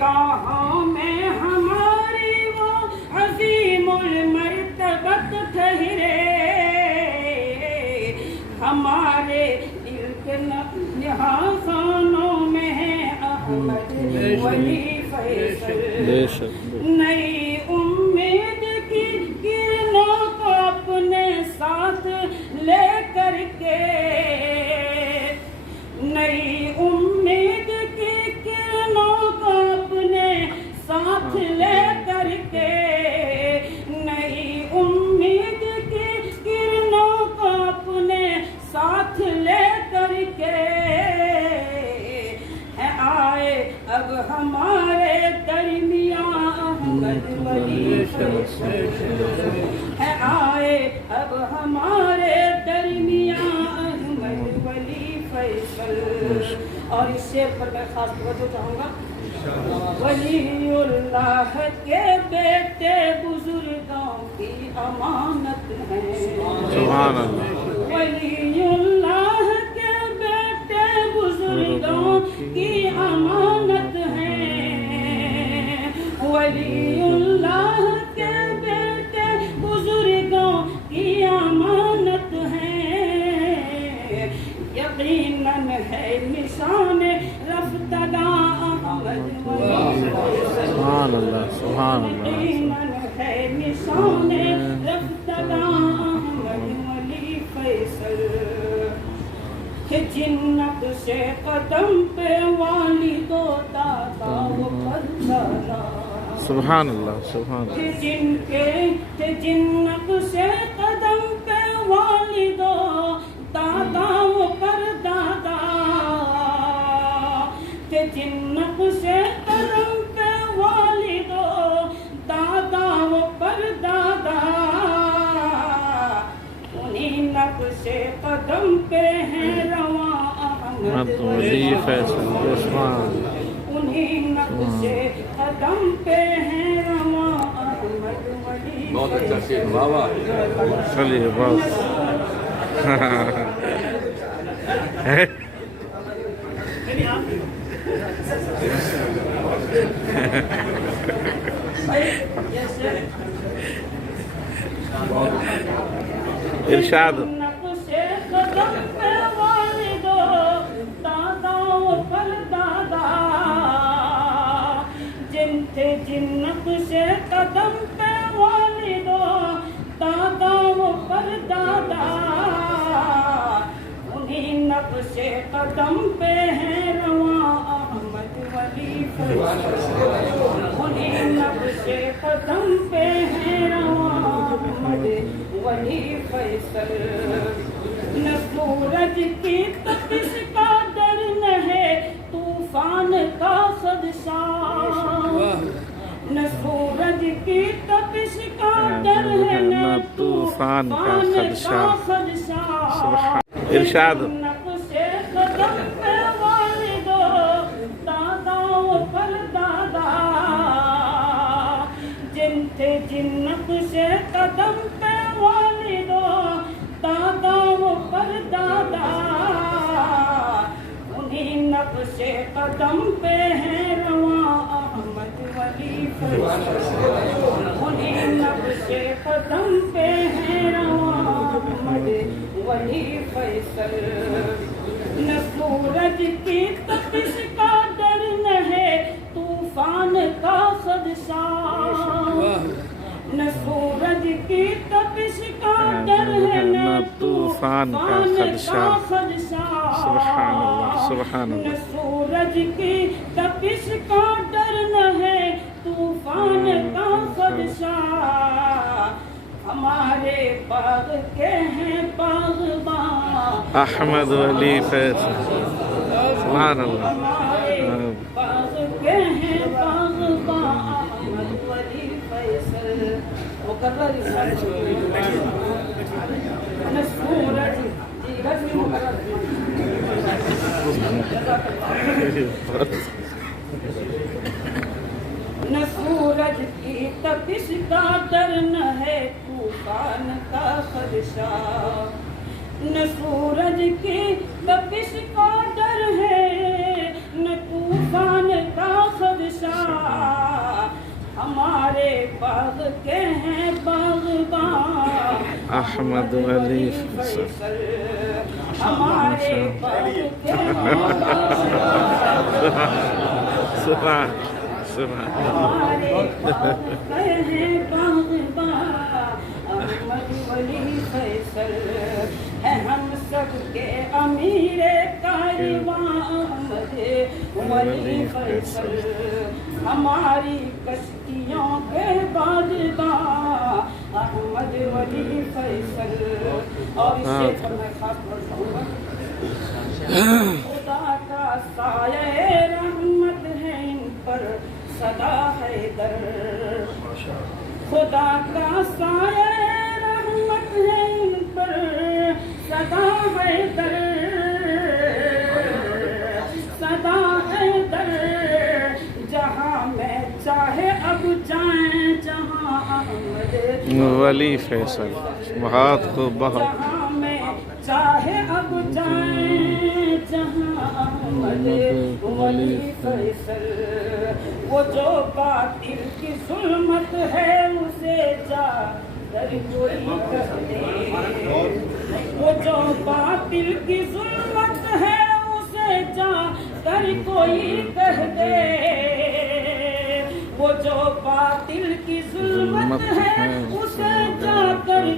निगाहों में हमारी वो अजीमुल मर्तबत ठहरे, हमारे दिल के निहाज़ों में है अहमद वली फैसल। नई उम्मीद की किरणों को अपने साथ ले करके, नई उम्मीद की किरणों को अपने साथ ले करके, नई उम्मीद की किरणों को अपने साथ ले करके है आए अब हमारे दरमियां अहमद वली फैसल, है आए अब हमारे दरमियां अहमद वली फैसल। और इस शेर पर मैं खास तवज्जो चाहूँगा। वलीउल्लाह के बेटे बुजुर्गों की अमानत है, सुभान अल्लाह। वलीउल्लाह के बेटे बुजुर्गों की अमानत है, वलीउल्लाह के बेटे बुजुर्गों की अमानत है। यकीनन है निशान रफ्तगा अहमद वली फैसल, सुभान अल्लाह, सुभान अल्लाह। यकीनन है निशान रफ्तगा अहमद वली फैसल। कि जिन्नत से कदम पे वालिदो दादा वो पधारा, सुभान अल्लाह, सुभान कि अल्लाह। जिनके जिन्नत से कदम पे वालिदो दादा वो पर दादा, कि जिन्नत से कदम पे वालिदो दादा वो पर दादा, उन्हीं नक्शे कदम पे है रवा अहमद वली फैसल, उन्हीं नक्शे कदम पे है रवा अहमद वली। बहुत अच्छा शेर, वाह वाह। चलिए बस। इरशाद। नक्शे कदम पे वालिदो दादा वो पर दादा, जिनके जिन नक्शे कदम पे वालिदो दादा वो पर दादा, उन्हीं नक्शे कदम पे है रवा अहमद वली फैसल, उन्हीं नक्शे कदम पे है रवा अहमद वली फैसल। न सूरज की तपिश का डर न है तूफान का खदशा, न सूरज की तपिश का डर है न तूफान का खदशा। इरशाद। नक्शे कदम पे वालिदो दादा वो पर दादा, जिनके जिन नक्शे कदम पे वालिदो दादा वो पर दादा, उन्हीं नक्शे कदम पे है रवा अहमद वली फैसल, उन्हीं नक्शे कदम पे है रवा अहमद वली फैसल। न सूरज की तपिश का डर न है तूफान का खदशा, न सूरज की तपिश का डर है न तूफान का खदशा। सुभान अल्लाह, सुभान न अल्लाह। सूरज की तपिश का डर न है तूफान का खदशा, हमारे बाग के हैं बागबान अहमद वली फैसल, सुभान अल्लाह। हमारे बाग के हैं बागबान अहमद वली फैसल। मुकर्रर न सूरज जी गज़ल मुकर्रर। न सूरज की तपिश का डर न है तूफान का खदशा, न सूरज की तपिश का डर है न तूफान का खदशा, احمد علی فیصل ہمارے سبحان سبحان ہمارے احمد ولی فیصل ہے ہم سب کے امیر کاروان احمد ولی فیصل ہماری کشتیوں کے بادشاہ احمد ولی فیصل اور اس سے میں خاص پڑھتا ہوں خدا کا سایہ رحمت ہے ان پر صدا حیدر خدا کا سایہ رحمت ہے ان پر صدا حیدر صدا حیدر جہاں میں چاہے اب جائیں جہاں احمد ولی فیصل بہت خوب بہت جہاں میں چاہے اب جائیں جہاں احمد ولی فیصل وہ جو باطل کی ظلمت ہے اسے جا کر کوئی کہہ دے وہ جو باطل کی ظلمت ہے اسے جا کر کوئی کہہ دے وہ جو باطل کی ظلمت ہے اسے جا کر